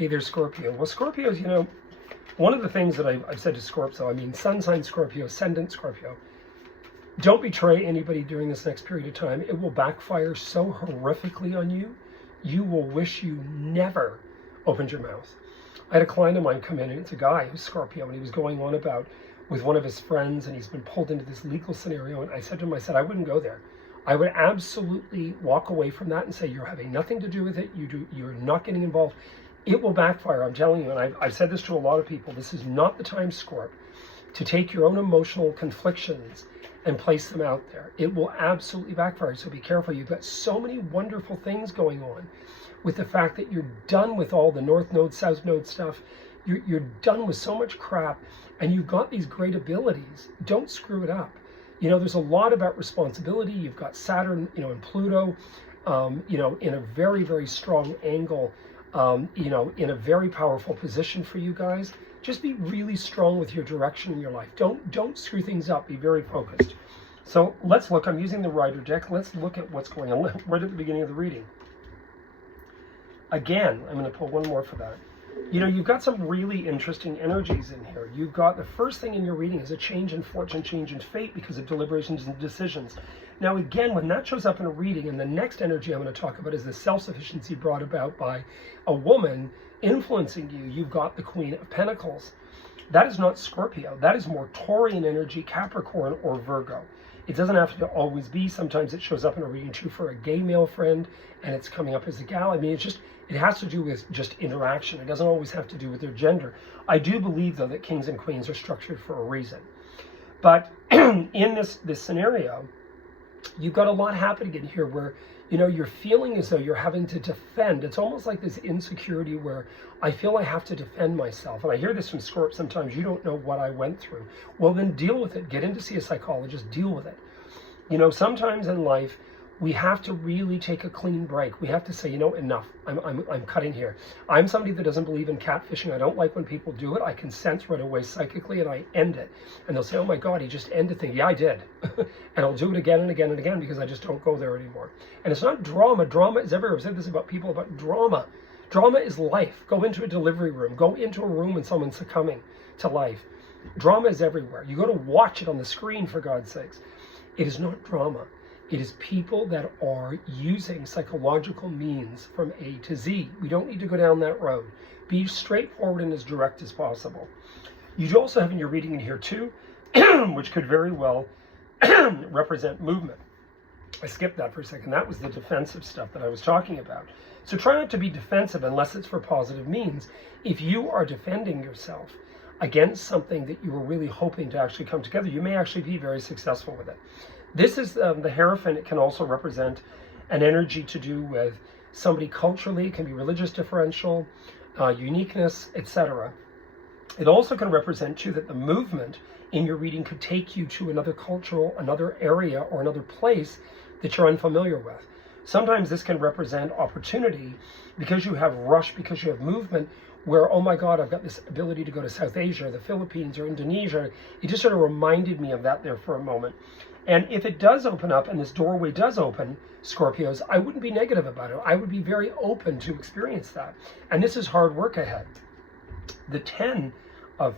Hey there, Scorpio. Well, Scorpios, one of the things that I've said to Scorpio, sun sign Scorpio, ascendant Scorpio, don't betray anybody during this next period of time. It will backfire so horrifically on you. You will wish you never opened your mouth. I had a client of mine come in, and it's a guy who's Scorpio, and he was going on about with one of his friends, and he's been pulled into this legal scenario. And I said to him, I wouldn't go there. I would absolutely walk away from that and say, you're having nothing to do with it. You're not getting involved. It will backfire, I'm telling you. And I've said this to a lot of people. This is not the time, Scorp, to take your own emotional conflictions and place them out there. It will absolutely backfire. So be careful. You've got so many wonderful things going on with the fact that you're done with all the North Node, South Node stuff. You're done with so much crap, and you've got these great abilities. Don't screw it up. There's a lot about responsibility. You've got Saturn, and Pluto, in a very, very strong angle, in a very powerful position for you guys. Just be really strong with your direction in your life. Don't screw things up. Be very focused. So let's look. I'm using the Rider deck. Let's look at what's going on right at the beginning of the reading. Again, I'm going to pull one more for that. You've got some really interesting energies in here. You've got the first thing in your reading is a change in fortune, change in fate because of deliberations and decisions. Now, again, when that shows up in a reading, and the next energy I'm going to talk about is the self-sufficiency brought about by a woman influencing you. You've got the Queen of Pentacles. That is not Scorpio. That is more Taurian energy, Capricorn, or Virgo. It doesn't have to always be. Sometimes it shows up in a reading too for a gay male friend, and it's coming up as a gal. It has to do with just interaction. It doesn't always have to do with their gender. I do believe, though, that kings and queens are structured for a reason. But in this scenario, you've got a lot happening in here where, you're feeling as though you're having to defend. It's almost like this insecurity where I feel I have to defend myself. And I hear this from Scorp sometimes. You don't know what I went through. Well, then deal with it. Get in to see a psychologist. Deal with it. Sometimes in life, we have to really take a clean break. We have to say, enough. I'm cutting here. I'm somebody that doesn't believe in catfishing. I don't like when people do it. I can sense right away psychically, and I end it. And they'll say, oh my God, he just ended things. Yeah, I did. And I'll do it again and again and again because I just don't go there anymore. And it's not drama. Drama is everywhere. I've said this about people, about drama. Drama is life. Go into a delivery room. Go into a room and someone's succumbing to life. Drama is everywhere. You got to watch it on the screen, for God's sakes. It is not drama. It is people that are using psychological means from A to Z. We don't need to go down that road. Be straightforward and as direct as possible. You do also have in your reading in here too, which could very well represent movement. I skipped that for a second. That was the defensive stuff that I was talking about. So try not to be defensive unless it's for positive means. If you are defending yourself against something that you were really hoping to actually come together, you may actually be very successful with it. This is the Hierophant. It can also represent an energy to do with somebody culturally. It can be religious differential, uniqueness, etc. It also can represent too that the movement in your reading could take you to another cultural, another area, or another place that you're unfamiliar with. Sometimes this can represent opportunity because you have rush, because you have movement, where, oh my God, I've got this ability to go to South Asia, the Philippines, or Indonesia. It just sort of reminded me of that there for a moment. And if it does open up and this doorway does open, Scorpios, I wouldn't be negative about it. I would be very open to experience that. And this is hard work ahead. The 10 of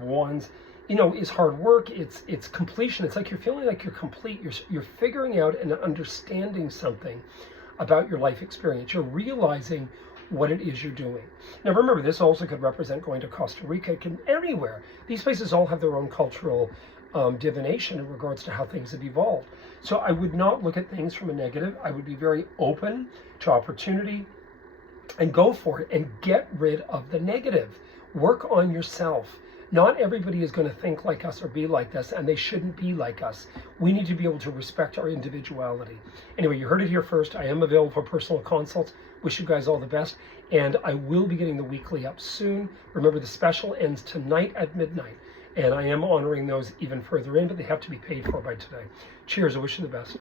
Wands, is hard work. It's completion. It's like you're feeling like you're complete. You're figuring out and understanding something about your life experience. You're realizing what it is you're doing. Now remember, this also could represent going to Costa Rica. It can anywhere. These places all have their own cultural divination in regards to how things have evolved. So I would not look at things from a negative. I would be very open to opportunity and go for it and get rid of the negative. Work on yourself. Not everybody is going to think like us or be like us, and they shouldn't be like us. We need to be able to respect our individuality. Anyway, you heard it here first. I am available for personal consults. Wish you guys all the best, and I will be getting the weekly up soon. Remember, the special ends tonight at midnight, and I am honoring those even further in, but they have to be paid for by today. Cheers. I wish you the best.